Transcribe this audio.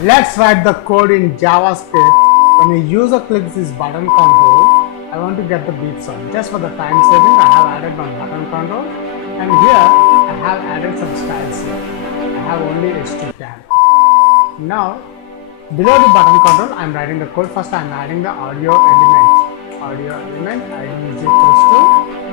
Let's write the code in JavaScript. When a user clicks this button control, I want to get the beep sound. Just for the time saving, I have added one button control, and here I have added some styles here. I have only H2 tag. Now, below the button control, I am writing the code. First, I am adding the audio element. Audio element ID is equals to